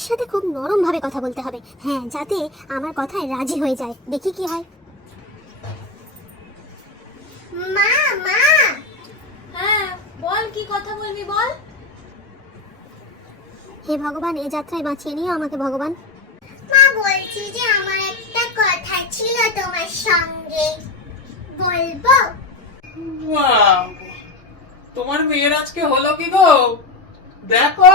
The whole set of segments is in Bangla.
এর সাথে খুব নরম ভাবে কথা বলতে হবে, হ্যাঁ, যাতে আমার কথায় রাজি হয়ে যায়। দেখি কি হয়। মা মা। হ্যাঁ বল, কি কথা বলবি বল। হে ভগবান, এই যাত্রায় বাঁচিয়ে নিও আমাকে ভগবান। মা, বলছি যে আমার একটা কথা ছিল তোমার সঙ্গে, বলবো? ওয়াও, তোমার মেয়ের আজকে হলো কি গো? দেখো,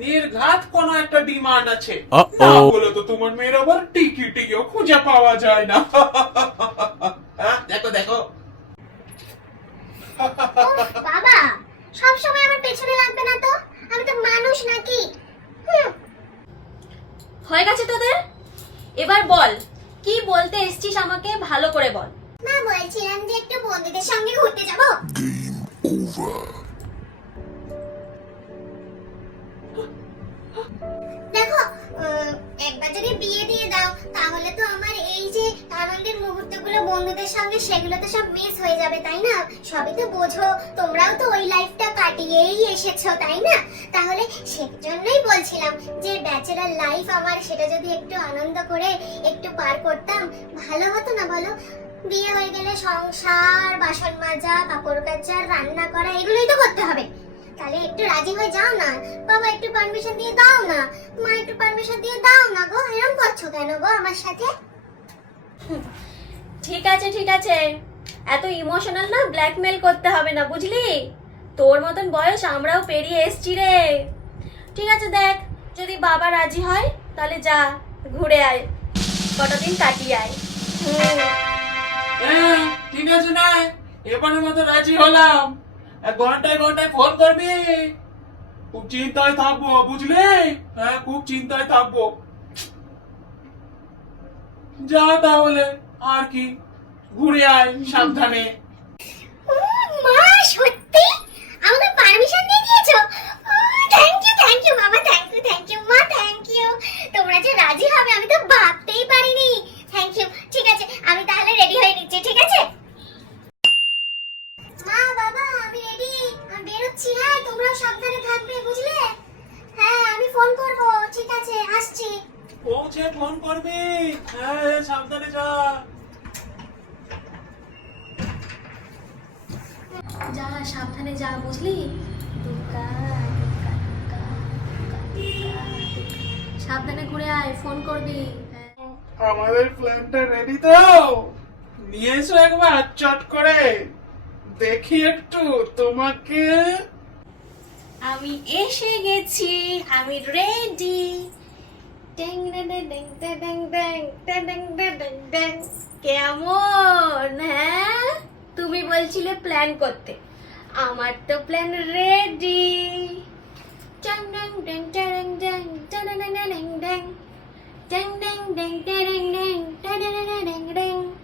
নির্ঘাত কোনো একটা ডিমান্ড আছে। না বলে তো তোমার মেয়ের আবার টিকিটিও খুঁজে পাওয়া যায় না। দেখো দেখো। বাবা, সব সময় আমার পেছনে লাগবে না তো, আমি তো মানুষ নাকি? হয়ে গেছে তোদের, এবার বল কি বলতে এসছিস আমাকে ভালো করে বল। মা, বলছিলাম যে একটু বন্ধুদের সঙ্গে ঘুরতে যাব। দেখো, একবার যদি বিয়ে দিয়ে দাও তাহলে তো আমার এই যে আনন্দের মুহূর্তগুলো বন্ধুদের সঙ্গে, সেগুলো তো সব মিস হয়ে যাবে, তাই না? সবই তো বোঝো, তোমরাও তো ওই লাইফটা কাটিয়েই এসেছো, তাই না? তাহলে সেজন্যই বলছিলাম যে ব্যাচেলর লাইফ আমার, সেটা যদি একটু আনন্দ করে একটু পার করতাম, ভালো হতো না বলো? বিয়ে হয়ে গেলে সংসার, বাসন মাজা, কাপড় কাচা, রান্না করা, এগুলোই তো করতে হবে। তাহলে একটু রাজি হয়ে যাও না বাবা, একটু পারমিশন দিয়ে দাও না। মা, একটু পারমিশন দিয়ে দাও না গো। এরকম করছো কেন গো আমার সাথে? ঠিক আছে ঠিক আছে, এত ইমোশনাল না ব্ল্যাকমেল করতে হবে না, বুঝলি? তোর মতন বয়স আমরাও পেরিয়ে এসছি রে। ঠিক আছে, দেখ যদি বাবা রাজি হয় তাহলে যা ঘুরে আয়, কটা দিন কাটিয়ে আয়। হ্যাঁ, ঠিক আছে না, এবারের মতো রাজি হলাম। এক ঘন্টায় ঘন্টায় ফোন করবি। খুব চিন্তায় থাকবো, বুঝলি? হ্যাঁ, খুব চিন্তায় থাকবো। যা তাহলে, আর কি, ঘুরে আয় সাবধানে। মা, সত্যি আমাকে পারমিশন দিয়ে দিয়েছো? থ্যাংক ইউ বাবা, থ্যাংক ইউ মা, থ্যাংক ইউ। তোমরা যে রাজি হবে আমি তো ভাবতেই পারিনি। Thank you. ঠিক আছে, আমি তাহলে রেডি হয়ে নিচ্ছি, ঠিক আছে? মা, বাবা, আমি রেডি, আমি বেরোচ্ছি। হ্যাঁ, তোমরা সাবধানে থাকবে, বুঝলে? হ্যাঁ, আমি ফোন করব। ঠিক আছে, আসছি। পৌঁছে ফোন করবি। হ্যাঁ, সাবধানে যা। যা সাবধানে যা, বুঝলি? দুর্গা, দুর্গা, দুর্গা, দুর্গা, দুর্গা। সাবধানে ঘুরে আয়, ফোন করবি। আমাদের প্ল্যানটা রেডি তো? নিয়ে এসো একবার চট করে, দেখি একটু তোমাকে। আমি এসে গেছি, আমি রেডি। কেমন? হ্যাঁ, তুমি বলছিলে প্ল্যান করতে, আমার তো প্ল্যান রেডি।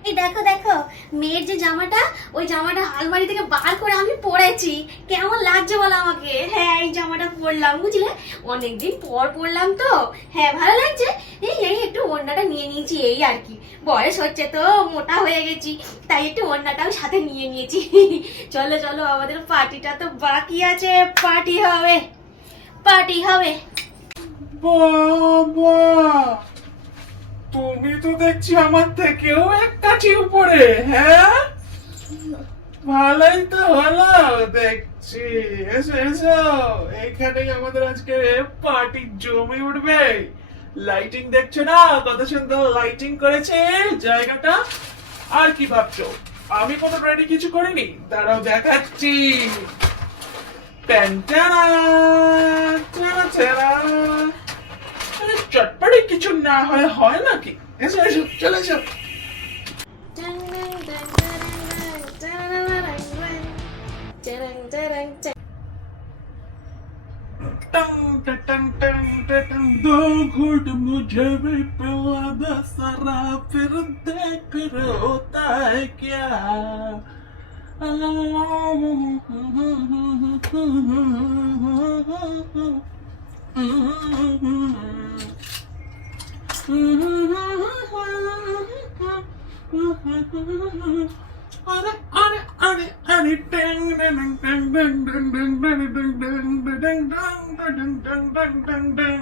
এই দেখো দেখো, মেয়ের যে জামাটা, ওই জামাটা আলমারি থেকে বার করে আমি পরেছি। কেমন লাগছে বলো আমাকে? হ্যাঁ, এই জামাটা পরলাম, বুঝলে? অনেকদিন পর পরলাম তো। হ্যাঁ, ভালো লাগছে। এই এই একটু ওড়নাটা নিয়ে নিয়েছি, এই আর কি, বয়স হচ্ছে তো, মোটা হয়ে গেছি, তাই একটু ওড়নাটাও সাথে নিয়ে নিয়েছি। চলো চলো, আমাদের পার্টিটা তো বাকি আছে, পার্টি হবে, পার্টি হবে। বাবা, তুমি তো দেখছি আমার থেকেও এক কাঠি উপরে। হ্যাঁ, ভালোই তো হলো দেখছি। এসো এসো, এইখানেই আমাদের আজকে পার্টি জমে উঠবে। লাইটিং দেখছো না, কত সুন্দর লাইটিং করেছে জায়গাটা। আর কি ভাবছো, আমি কোনো রেডি কিছু করিনি? দাঁড়াও দেখাচ্ছি। ট্যান্টানা, টানা, টানা। আরে চটপটি কিছু না হয় হয় নাকি? এসো এসো, চলে এসো। टंग टंग टंग टंग दो घूट मुझे भी पिला दे सारा, फिर देख रहे होता है क्या। अरे अरे अरे টানি ট্যাং ট্যাং ট্যাং ট্যাং ট্যাং ট্যাং ট্যাং ট্যাং ট্যাং ট্যাং ট্যাং ট্যাং ট্যাং।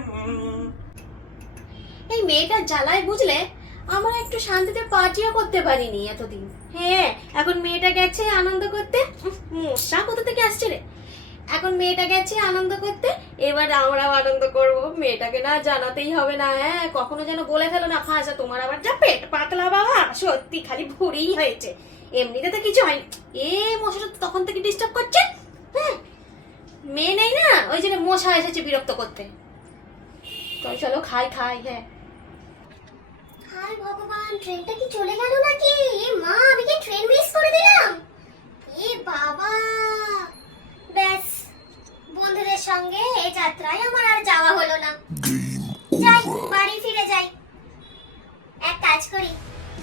এই মেয়েটার জ্বালায় বুঝলে আমরা একটু শান্তিতে পার্টিও করতে পারিনি এতদিন। হ্যাঁ, এখন মেয়েটা গেছে আনন্দ করতে। মশা কোথা থেকে আসছে রে? এখন মেয়েটা গেছে আনন্দ করতে, এবার আমরাও আনন্দ করব। মেয়েটাকে না জানাতেই হবে না। হ্যাঁ, কখনো যেন বলে ফেলো না ফাঁসা তোমার আবার যা পেট পাতলা বাবা, সত্যি খালি ভুঁড়িই হয়েছে, এমনিতে তো কিছু হয়নি। এ মশাটা তো তখন থেকে ডিস্টার্ব করছে। হ্যাঁ, মেয়ে নেই না, ওই জন্য মশা এসেছে বিরক্ত করতে। তো চলো খাই খাই। হ্যাঁ, হায় ভগবান, ট্রেনটা কি চলে গেল নাকি? এ মা, আমি কি ট্রেন মিস করে দিলাম? এ বাবা, ব্যাস, বন্ধুদের সঙ্গে এই যাত্রায় আমার আর যাওয়া হলো না। যাই, বাড়ি ফিরে যাই। এক কাজ করি,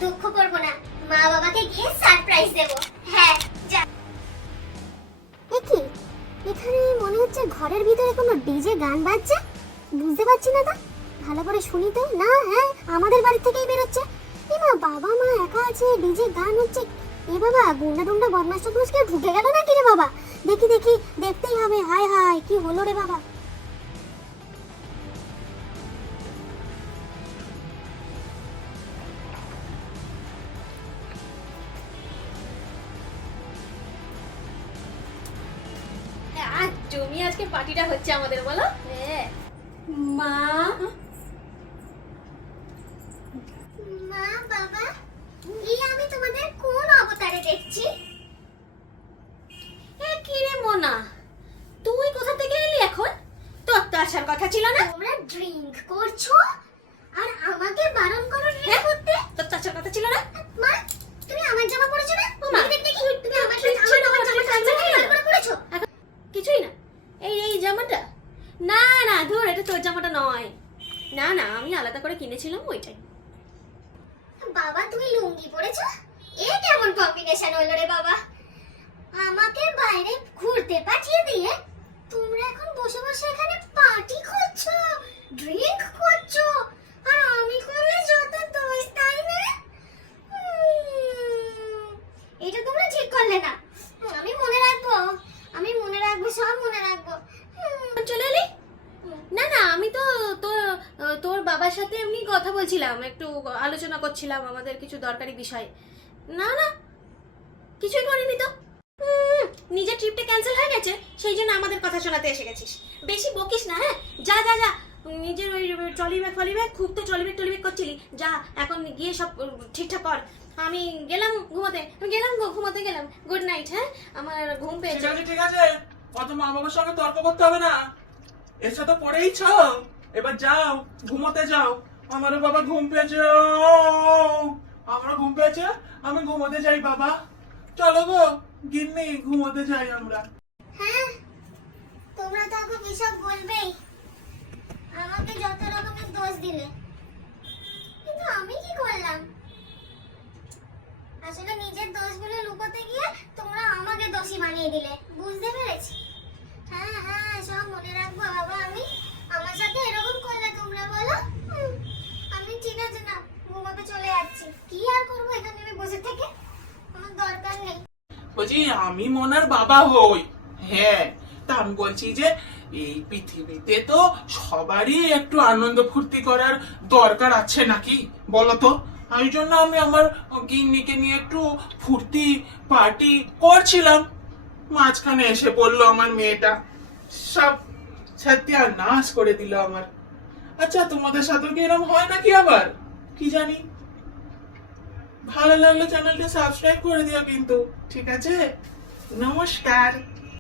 দুঃখ করব না, মা বাবাকে গিয়ে সারপ্রাইজ দেব। হ্যাঁ, যা। কি এখানে মনে হচ্ছে ঘরের ভিতরে কোনো ডিজে গান বাজছে, বুঝতে পারছি না তো, ভালো করে শুনি তো। না, হ্যাঁ, আমাদের বাড়ি থেকেই বেরোচ্ছে। এ মা, বাবা মা একা আছে, ডিজে গান হচ্ছে। এ বাবা, গুন্ডা টুন্ডা বদমাস টদমাস কেউ ঢুকে গেল নাকি রে বাবা? দেখি দেখি, দেখতেই হবে। হায় হায়, কি হলো রে বাবা? আজ জমি আজকে পার্টিটা হচ্ছে আমাদের, বলো। হ্যাঁ মা, মা বাবা, এই আমি তোমাদের কোন অবতারে দেখছি? এ কি রে মোনা, তুই কোথা থেকে এলি এখন? তোর তো আসার কথা ছিল না। তোমরা ড্রিঙ্ক করছো আর আমাকে বারণ করো ড্রিঙ্ক করতে? তোর তো আসার কথা ছিল না। মা, তুমি আমার জামা পরেছো না? ও মা, দেখি দেখি, তুমি আমার কিচ্ছুই না, জামা পরেছো? কিছুই না। এই জামাটা না না, ধর, এটা তোর জামাটা নয়। না না, আমি আলাদা করে কিনেছিলাম ওইটাই। বাবা, তুমি লুঙ্গি পরেছো? এ কেমন কম্বিনেশন হলো রে বাবা? আমাকে বাইরে ঘুরতে পাঠিয়ে দিয়ে তোমরা এখন বসে বসে এখানে পার্টি করছো, ড্রিঙ্ক করছো, আর আমি করলে যত দোষ, তাই না? এটা তোমরা ঠিক করলে না। আমি মনে রাখবো, আমি মনে রাখবো, সব মনে রাখবো। চলে এলি? না না, আমি তো তোর বাবার সাথে এমনি কথা বলছিলাম, একটু আলোচনা করছিলাম আমাদের কিছু দরকারি বিষয়। না না, কিছুই করিনি তো। নিজের ট্রিপটা ক্যান্সেল হয়ে গেছে, সেই জন্য আমাদের কথা শোনাতে এসে গেছিস। বেশি বকিস না। হ্যাঁ, যা যা যা, নিজের ওই ট্রলি ব্যাগ খুব তো ট্রলি ব্যাগ করছিলি, যা এখন গিয়ে সব ঠিকঠাক কর। আমি গেলাম ঘুমোতে, ঘুমোতে গেলাম। Good night. হ্যাঁ, আমার ঘুম ঠিক পেয়েছে। আছে ঠিক আছে, অত মা বাবার সঙ্গে তর্ক করতে হবে না। এসে তো পড়েইছ, এবার যাও, ঘুমোতে যাও। আমারও বাবা ঘুম পেয়েছে, আমরা ঘুম পেয়েছে, আমি ঘুমোতে যাই বাবা। চলো গো গিন্নি, ঘুমোতে যাই আমরা। হ্যাঁ, তোমরা তো এখন এসব বলবেই, আমাকে যত রকমের দোষ দিলে, কিন্তু আমি কি করলাম? আসলে নিজের দোষগুলো লুকোতে গিয়ে তোমরা আমাকে দোষী বানিয়ে দিলে, বুঝতে পেরেছি। হ্যাঁ হ্যাঁ, সব মনে রাখবো বাবা। আমি, আমার সাথে এরকম করলে তোমরা বলো? আমি ঠিক আছে, না, ঘুমাতে চলে যাচ্ছি। কি আর করবো এখানে আমি বসে থেকে? আমার দরকার নেই। বলছি আমি মনার বাবা হই। হ্যাঁ, তা আমি বলছি যে এই পৃথিবীতে তো সবারই একটু আনন্দ ফুর্তি করার দরকার আছে নাকি বলো তো? এই জন্য আমি আমার গিন্নিকে নিয়ে একটু ফুর্তি পার্টি করছিলাম, মাঝখানে এসে পড়লো আমার মেয়েটা, সব সত্যানাশ করে দিল আমার। আচ্ছা, তোমাদের সাথে কি এরকম হয় নাকি আবার? কি জানি। ভালো লাগলে চ্যানেলটা সাবস্ক্রাইব করে দিও কিন্তু, ঠিক আছে? নমস্কার।